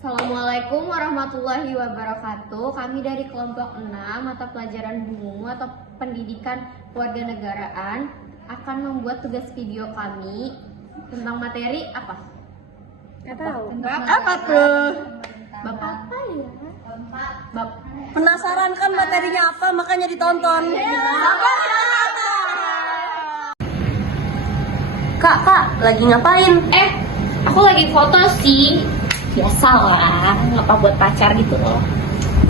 Assalamualaikum warahmatullahi wabarakatuh. Kami dari kelompok 6 mata pelajaran BUMU atau Pendidikan Kewarganegaraan akan membuat tugas video kami tentang materi apa? Nggak tahu. Apa tuh? Bapak apa ya? Bapak. Penasaran kan materinya apa, makanya ditonton. Kak, lagi ngapain? Aku lagi foto sih. Biasalah, ngapa buat pacar gitu loh.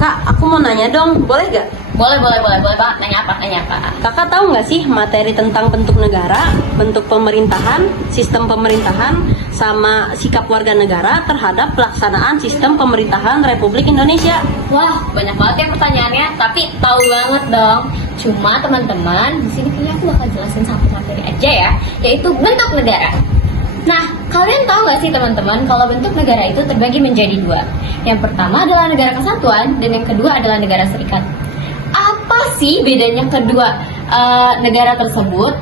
Kak, aku mau nanya dong, boleh gak? Boleh banget. Nanya apa? Kakak tahu nggak sih materi tentang bentuk negara, bentuk pemerintahan, sistem pemerintahan, sama sikap warga negara terhadap pelaksanaan sistem pemerintahan Republik Indonesia? Wah, banyak banget ya pertanyaannya, tapi tahu banget dong. Cuma teman-teman, di sini kayaknya aku bakal jelasin satu materi aja ya, yaitu bentuk negara. Nah, kalian tahu gak sih teman-teman kalau bentuk negara itu terbagi menjadi dua? Yang pertama adalah negara kesatuan dan yang kedua adalah negara serikat. Apa sih bedanya kedua negara tersebut?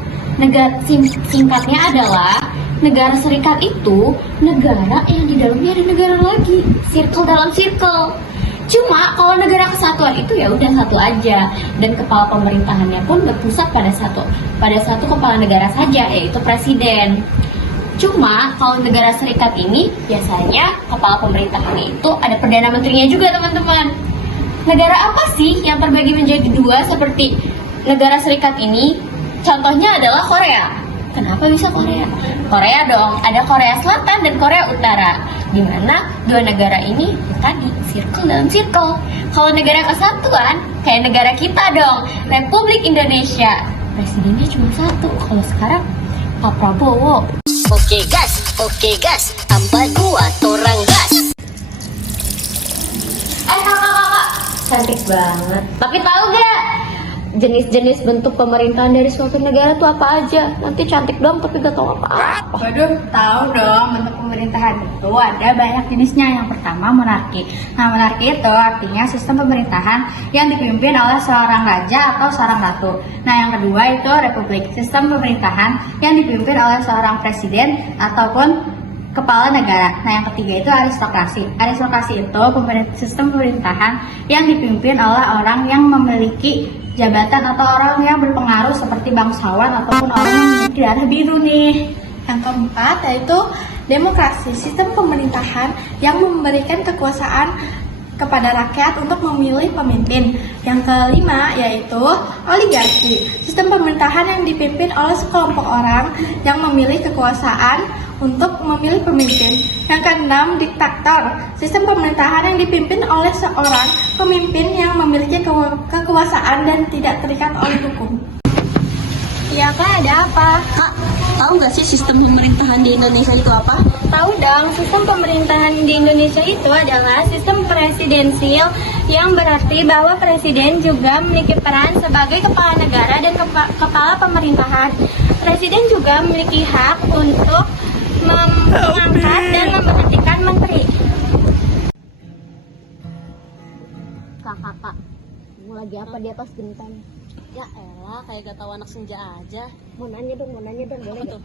Singkatnya adalah negara serikat itu negara yang di dalamnya ada negara lagi, circle dalam circle. Cuma kalau negara kesatuan itu ya udah satu aja dan kepala pemerintahannya pun berpusat pada satu kepala negara saja, yaitu presiden. Cuma kalau negara serikat ini biasanya kepala pemerintahannya itu ada perdana menterinya juga teman-teman. Negara apa sih yang terbagi menjadi dua seperti negara serikat ini? Contohnya adalah Korea. Kenapa bisa Korea? Korea dong, ada Korea Selatan dan Korea Utara. Di mana dua negara ini tadi circle dalam circle. Kalau negara kesatuan kayak negara kita dong, Republik Indonesia. Presidennya cuma satu. Kalau sekarang Pak Prabowo. Oke gas, tambah 2 torang gas. Kakak, cantik banget. Tapi tahu gak jenis-jenis bentuk pemerintahan dari suatu negara tuh apa aja? Nanti cantik dong tapi gak tahu apa-apa. Waduh, tahu dong bentuk pemerintahan itu ada banyak jenisnya. Yang pertama monarki. Nah, monarki itu artinya sistem pemerintahan yang dipimpin oleh seorang raja atau seorang ratu. Nah, yang kedua itu republik, sistem pemerintahan yang dipimpin oleh seorang presiden ataupun kepala negara. Nah, yang ketiga itu aristokrasi. Aristokrasi itu sistem pemerintahan yang dipimpin oleh orang yang memiliki jabatan atau orang yang berpengaruh seperti bangsawan ataupun orang yang memiliki darah biru nih. Yang keempat yaitu demokrasi, sistem pemerintahan yang memberikan kekuasaan kepada rakyat untuk memilih pemimpin. Yang kelima yaitu oligarki, sistem pemerintahan yang dipimpin oleh sekelompok orang yang memilih kekuasaan untuk memilih pemimpin. Yang keenam, diktator, sistem pemerintahan yang dipimpin oleh seorang pemimpin yang memiliki kekuasaan dan tidak terikat oleh hukum. Ya Kak, ada apa? Kak, tahu nggak sih sistem pemerintahan di Indonesia itu apa? Tahu dong, sistem pemerintahan di Indonesia itu adalah sistem presidensial yang berarti bahwa presiden juga memiliki peran sebagai kepala negara dan kepala pemerintahan. Presiden juga memiliki hak untuk mengangkat dan memberhentikan menteri. Kakak, kamu lagi apa di atas genteng? Ya elah, kayak gak tahu anak senja aja. Mau nanya dong, boleh Apa nggak? tuh?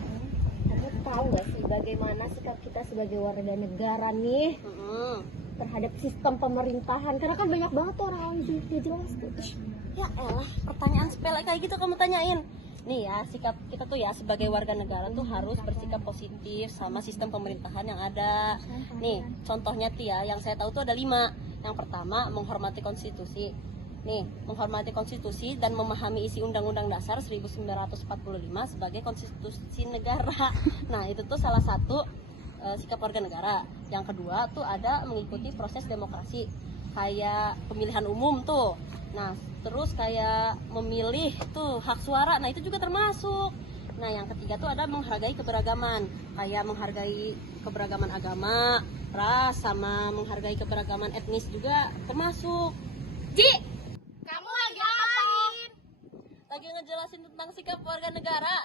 Kamu tahu nggak sih bagaimana sikap kita sebagai warga negara nih terhadap sistem pemerintahan? Karena kan banyak banget tuh orang yang tidak jelas tuh. Ya elah, pertanyaan sepele kayak gitu kamu tanyain. Nih ya, sikap kita tuh ya sebagai warga negara tuh harus bersikap positif sama sistem pemerintahan yang ada. Nih, contohnya Tia, yang saya tahu tuh ada 5. Yang pertama, menghormati konstitusi. Nih, menghormati konstitusi dan memahami isi Undang-Undang Dasar 1945 sebagai konstitusi negara. Nah, itu tuh salah satu sikap warga negara. Yang kedua tuh ada mengikuti proses demokrasi, kayak pemilihan umum tuh. Nah, terus kayak memilih tuh hak suara, nah itu juga termasuk. Nah, yang ketiga tuh ada menghargai keberagaman, kayak menghargai keberagaman agama, ras, sama menghargai keberagaman etnis juga termasuk. Ji, kamu lagi ngapain? Lagi ngejelasin tentang sikap warga negara.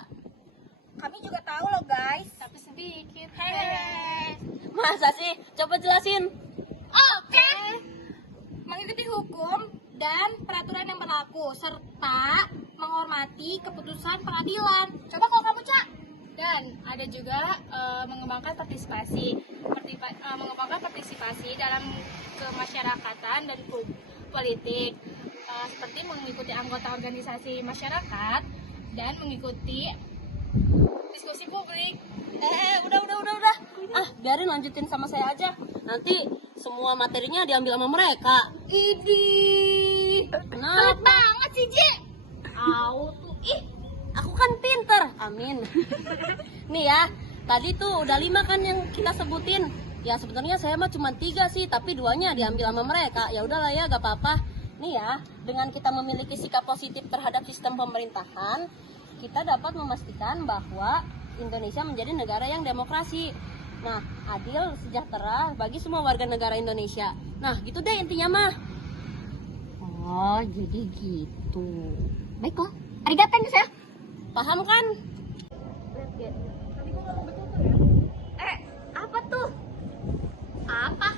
Kami juga tahu loh guys, tapi sedikit. Hehehe. Masa sih? Coba jelasin. Oke. Mengikuti hukum dan peraturan yang berlaku serta menghormati keputusan pengadilan. Coba kalau kamu, Cak. Dan ada juga mengembangkan partisipasi. mengembangkan partisipasi dalam kemasyarakatan dan politik, seperti mengikuti anggota organisasi masyarakat dan mengikuti diskusi publik. Udah. Biarin lanjutin sama saya aja. Nanti semua materinya diambil sama mereka. Idih, Kenapa? banget sih, Je. Tuh, Aku kan pinter. Amin. Nih ya, tadi tuh udah 5 kan yang kita sebutin. Ya sebenarnya saya mah cuma 3 sih, tapi 2-nya diambil sama mereka. Ya udahlah ya, gak apa-apa. Nih ya, dengan kita memiliki sikap positif terhadap sistem pemerintahan, kita dapat memastikan bahwa Indonesia menjadi negara yang demokrasi. Nah, adil, sejahtera bagi semua warga negara Indonesia. Nah, gitu deh intinya mah. Oh, jadi gitu. Baiklah, arigato ya. Paham kan? Apa tuh? Apa?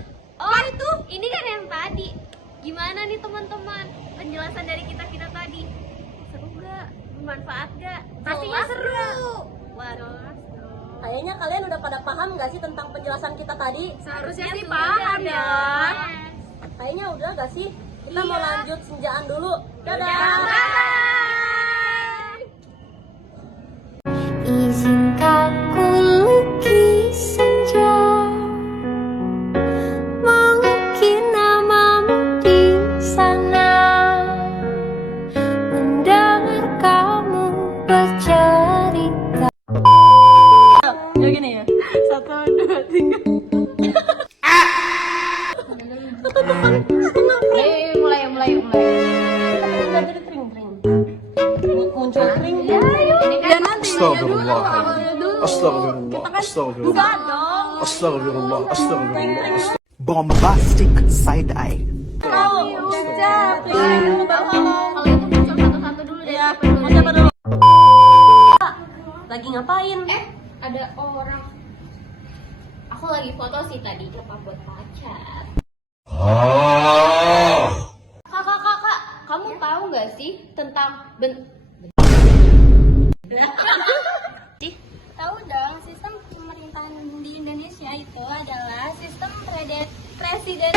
Oh, itu. Ini kan yang tadi. Gimana nih teman-teman? Penjelasan dari kita tadi. Seru gak? Bermanfaat gak? Pastinya seru. Waduh. Kayaknya kalian udah pada paham gak sih tentang penjelasan kita tadi? Seharusnya sih paham ya. Kayaknya udah gak sih? Kita mau lanjut senjaan dulu. Dadah! Izinkan ku lukis senja, mengukir namamu di sana, mendengar kamu bercerita. Ya gini ya. 1, 2, 3. Mulai. Udah jadi tring. Muncul tring. Astagfirullah. Astagfirullah. Bombastic side eye. Kalau itu muncul satu-satu dulu deh. Siapa dulu? Lagi ngapain? Ada orang. Aku lagi foto sih tadi, coba buat pacar. Kakak, kamu tahu nggak sih tentang Tahu dong, sistem pemerintahan di Indonesia itu adalah sistem presiden